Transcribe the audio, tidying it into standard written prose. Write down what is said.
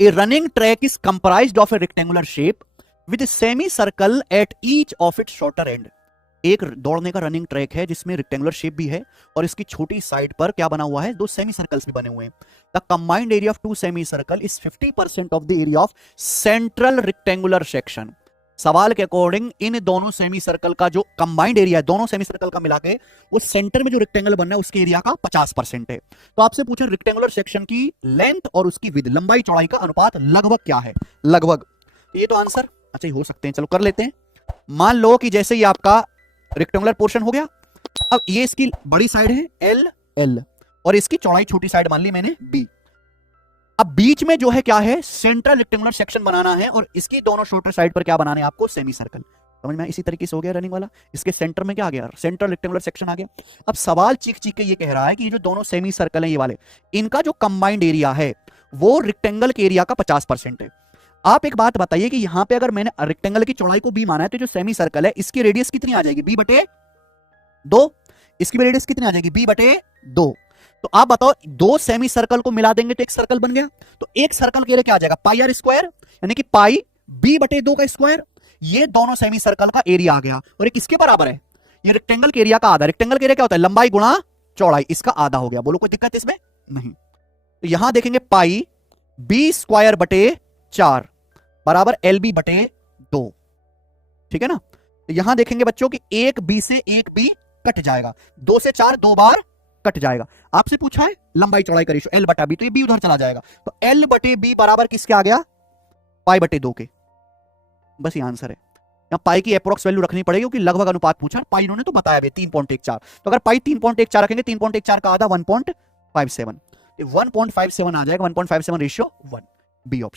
A running track is comprised of A rectangular shape with semi circle at each of its shorter and. एक दौड़ने का running track है जिसमें rectangular shape भी है और इसकी छोटी साइड पर क्या बना हुआ है, दो सेमी सर्कल्स भी बने हुए हैं। The combined area of two semicircle is 50% of the area of central rectangular section. सवाल के अकॉर्डिंग इन दोनों सेमी सर्कल का जो कंबाइंड एरिया है, दोनों सेमी सर्कल का मिला के, वो सेंटर में जो रेक्टेंगल बनना है उसके एरिया का 50% है। तो आपसे पूछा रेक्टेंगुलर सेक्शन की लेंथ और उसकी विड्थ, लंबाई चौड़ाई का अनुपात लगभग क्या है, लगभग। ये तो आंसर अच्छा ही हो सकते हैं, चलो कर लेते हैं। मान लो कि जैसे ये आपका रेक्टेंगुलर पोर्शन हो गया, अब ये इसकी बड़ी साइड है एल एल और इसकी चौड़ाई छोटी साइड मान ली मैंने बी। अब बीच में जो है क्या है, सेंट्रल रेक्टेंगुलर सेक्शन बनाना है और इसकी दोनों शॉर्टर साइड पर क्या बनाना है आपको, सेमी सर्कल। समझ में? इसी तरीके से हो गया रनिंग वाला, इसके सेंटर में क्या आ गया, सेंट्रल रेक्टेंगुलर सेक्शन आ गया। अब सवाल चीख चीख के ये कह रहा है कि ये जो दोनों सेमी सर्कल है ये वाले, इनका जो कंबाइंड एरिया है वो रेक्टेंगल के एरिया का 50% है। आप एक बात बताइए कि यहां पे अगर मैंने रेक्टेंगल की चौड़ाई को बी माना है तो जो सेमी सर्कल है इसकी रेडियस कितनी आ जाएगी, बी बटे 2। इसकी भी रेडियस कितनी आ जाएगी, बी बटे 2। तो आप बताओ, दो सेमी सर्कल को मिला देंगे तो एक सर्कल बन गया। तो एक सर्कल के लिए क्या आ जाएगा, पाई आर स्क्वायर, यानी कि पाई बी बटे 2 का स्क्वायर। ये दोनों सेमी सर्कल का एरिया आ गया और एक किसके बराबर है, ये रेक्टेंगल के एरिया का आधा। रेक्टेंगल के एरिया क्या होता है, लंबाई गुणा चौड़ाई, इसका आधा हो गया। बोलो कोई दिक्कत इसमें नहीं। तो यहां देखेंगे पाई बी स्क्वायर बटे 4 बराबर एल बी बटे 2, ठीक है ना। तो यहां देखेंगे बच्चों कि एक बी से एक बी कट जाएगा, 2 से 4 दो बार कट जाएगा। आपसे पूछा है लंबाई चौड़ाई का रेशियो एल बटा बी, तो ये बी उधर चला जाएगा। तो एल बटे बी बराबर किसके आ गया, पाई बटे 2 के। बस ये आंसर है। यहां पाई की अप्रोक्स वैल्यू रखनी पड़ेगी क्योंकि लगभग अनुपात पूछा, पाई इन्होंने तो बताया भी 3.14। तो अगर पाई 3.14 रखेंगे, 3.14 का आधा 1.57, 1.57 आ जाएगा, 1.57 रेशियो 1, बी ऑप्शन।